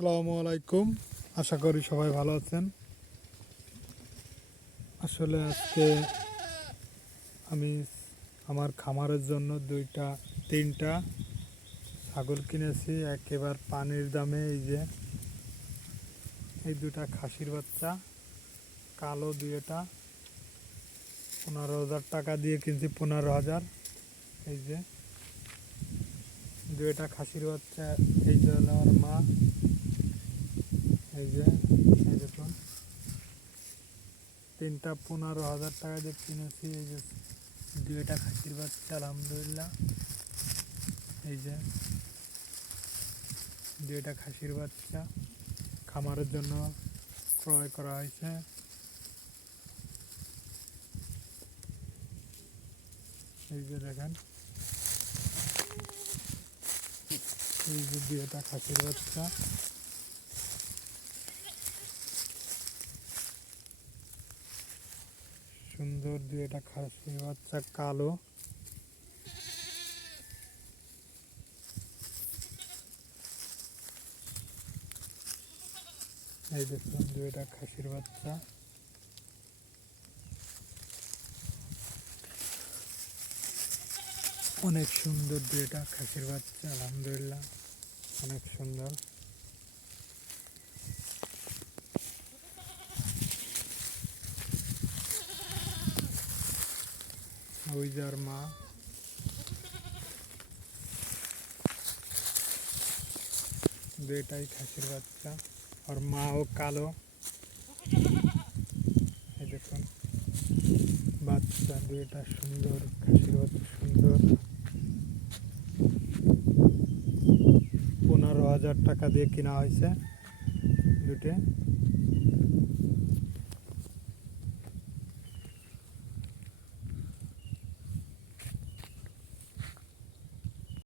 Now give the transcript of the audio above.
আসসালামু আলাইকুম। আশা করি সবাই ভালো আছেন। আসলে আজকে আমি আমার খামারের জন্য তিনটা ছাগল কিনেছি একেবারে পানির দামে। এই দুটা খাসির বাচ্চা কালো, দুইটা 15,000 টাকা দিয়ে কিনছি। 15,000। এই যে দুইটা খাসির বাচ্চা, এই যে হলো আমার মা। এই যে এই দেখুন, তিনটা 15,000 টাকা দিয়ে কিনেছি। এই যে দুইটা খাসির বাচ্চা, আলহামদুলিল্লাহ। এই যে দুইটা খাসির বাচ্চা খামারের জন্য ক্রয় করা হয়েছে। এই যে দেখেন, এই যে দুইটা খাসির বাচ্চা, সুন্দর দুইটা খাসির বাচ্চা কালো। এই দেখুন দুইটা খাসির বাচ্চা, অনেক সুন্দর দুইটা খাসির বাচ্চা, আলহামদুলিল্লাহ অনেক সুন্দর। ওই যার মা, দুইটাই খাসির বাচ্চা, আর মাও কালো। এই দেখুন বাচ্চা দুইটা সুন্দর খাসির বাচ্চা, সুন্দর। 15,000 টাকা দিয়ে কেনা হয়েছে দুটো।